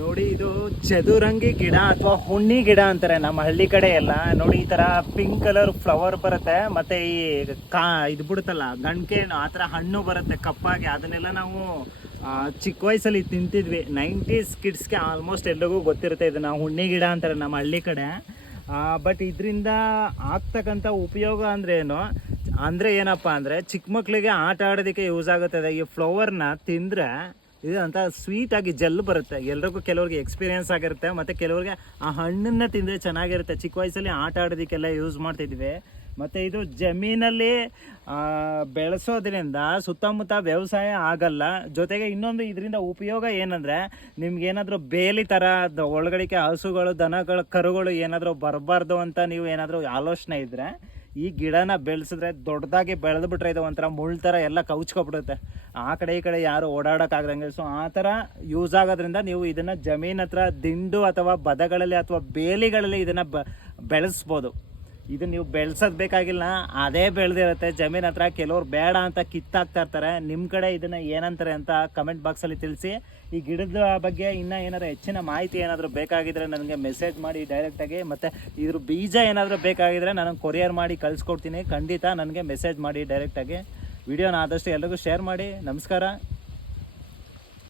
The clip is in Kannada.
ನೋಡಿ, ಇದು ಚದುರಂಗಿ ಗಿಡ ಅಥವಾ ಹುಣ್ಣಿ ಗಿಡ ಅಂತಾರೆ ನಮ್ಮ ಹಳ್ಳಿ ಕಡೆ ಎಲ್ಲ. ನೋಡಿ, ಈ ತರ ಪಿಂಕ್ ಕಲರ್ ಫ್ಲವರ್ ಬರುತ್ತೆ, ಮತ್ತೆ ಈ ಇದು ಬಿಡುತ್ತಲ್ಲ ಗಂಟೆ ಆ ಥರ ಹಣ್ಣು ಬರುತ್ತೆ ಕಪ್ಪಾಗಿ. ಅದನ್ನೆಲ್ಲ ನಾವು ಚಿಕ್ಕ ವಯಸ್ಸಲ್ಲಿ ತಿಂತಿದ್ವಿ. 90s ಕಿಡ್ಸ್ಗೆ ಆಲ್ಮೋಸ್ಟ್ ಎಲ್ರಿಗೂ ಗೊತ್ತಿರುತ್ತೆ ಇದನ್ನ ಹುಣ್ಣಿ ಗಿಡ ಅಂತಾರೆ ನಮ್ಮ ಹಳ್ಳಿ ಕಡೆ. ಬಟ್ ಇದರಿಂದ ಆಗ್ತಕ್ಕಂಥ ಉಪಯೋಗ ಅಂದ್ರೆ ಏನು ಅಂದರೆ ಏನಪ್ಪ ಅಂದರೆ, ಚಿಕ್ಕ ಮಕ್ಕಳಿಗೆ ಆಟ ಆಡೋದಕ್ಕೆ ಯೂಸ್ ಆಗುತ್ತದೆ. ಈ ಫ್ಲವರ್ನ ತಿಂದರೆ ಇದು ಅಂತ ಸ್ವೀಟ್ ಆಗಿ ಜೆಲ್ ಬರುತ್ತೆ. ಎಲ್ರಿಗೂ ಕೆಲವ್ರಿಗೆ ಎಕ್ಸ್ಪೀರಿಯನ್ಸ್ ಆಗಿರುತ್ತೆ, ಮತ್ತು ಕೆಲವ್ರಿಗೆ ಆ ಹಣ್ಣನ್ನು ತಿಂದರೆ ಚೆನ್ನಾಗಿರುತ್ತೆ. ಚಿಕ್ಕ ವಯಸ್ಸಲ್ಲಿ ಆಟ ಆಡೋದಕ್ಕೆಲ್ಲ ಯೂಸ್ ಮಾಡ್ತಿದ್ವಿ. ಮತ್ತು ಇದು ಜಮೀನಲ್ಲಿ ಬೆಳೆಸೋದ್ರಿಂದ ಸುತ್ತಮುತ್ತ ವ್ಯವಸಾಯ ಆಗಲ್ಲ. ಜೊತೆಗೆ ಇನ್ನೊಂದು ಇದರಿಂದ ಉಪಯೋಗ ಏನಂದರೆ, ನಿಮ್ಗೇನಾದರೂ ಬೇಲಿ ಥರ ಒಳಗಡೆಗೆ ಹಸುಗಳು, ದನಗಳು, ಕರುಗಳು ಏನಾದರೂ ಬರಬಾರ್ದು ಅಂತ ನೀವು ಏನಾದರೂ ಆಲೋಚನೆ ಇದ್ದರೆ, ಈ ಗಿಡನ ಬೆಳೆಸಿದ್ರೆ ದೊಡ್ಡದಾಗಿ ಬೆಳೆದು ಬಿಟ್ರೆ ಇದು ಒಂಥರ ಮುಳ್ಳು ಥರ ಎಲ್ಲ ಕೌಚ್ಕೊಬಿಡುತ್ತೆ, ಆ ಕಡೆ ಈ ಕಡೆ ಯಾರು ಓಡಾಡೋಕ್ಕಾಗ್ದಂಗೆ. ಸೊ ಆ ಥರ ಯೂಸ್ ಆಗೋದ್ರಿಂದ ನೀವು ಇದನ್ನು ಜಮೀನ್ ಹತ್ರ ದಿಂಡು ಅಥವಾ ಬದಗಳಲ್ಲಿ ಅಥವಾ ಬೇಲಿಗಳಲ್ಲಿ ಇದನ್ನು ಬೆಳೆಸ್ಬೋದು. ಇದು ನೀವು ಬೆಳೆಸೋದು ಬೇಕಾಗಿಲ್ಲ, ಅದೇ ಬೆಳೆದಿರುತ್ತೆ ಜಮೀನ್ ಹತ್ರ. ಕೆಲವ್ರು ಬೇಡ ಅಂತ ಕಿತ್ತಾಕ್ತಾ ಇರ್ತಾರೆ. ನಿಮ್ಮ ಕಡೆ ಇದನ್ನು ಏನಂತಾರೆ ಅಂತ ಕಮೆಂಟ್ ಬಾಕ್ಸಲ್ಲಿ ತಿಳಿಸಿ. ಈ ಗಿಡದ ಬಗ್ಗೆ ಇನ್ನೂ ಏನಾದರೂ ಹೆಚ್ಚಿನ ಮಾಹಿತಿ ಏನಾದರೂ ಬೇಕಾಗಿದ್ದರೆ ನನಗೆ ಮೆಸೇಜ್ ಮಾಡಿ ಡೈರೆಕ್ಟಾಗಿ. ಮತ್ತು ಇದ್ರ ಬೀಜ ಏನಾದರೂ ಬೇಕಾಗಿದ್ದರೆ ನಾನು ಕೊರಿಯರ್ ಮಾಡಿ ಕಳಿಸ್ಕೊಡ್ತೀನಿ. ಖಂಡಿತ ನನಗೆ ಮೆಸೇಜ್ ಮಾಡಿ ಡೈರೆಕ್ಟಾಗಿ. ವಿಡಿಯೋನ ಆದಷ್ಟು ಎಲ್ರಿಗೂ ಶೇರ್ ಮಾಡಿ. ನಮಸ್ಕಾರ.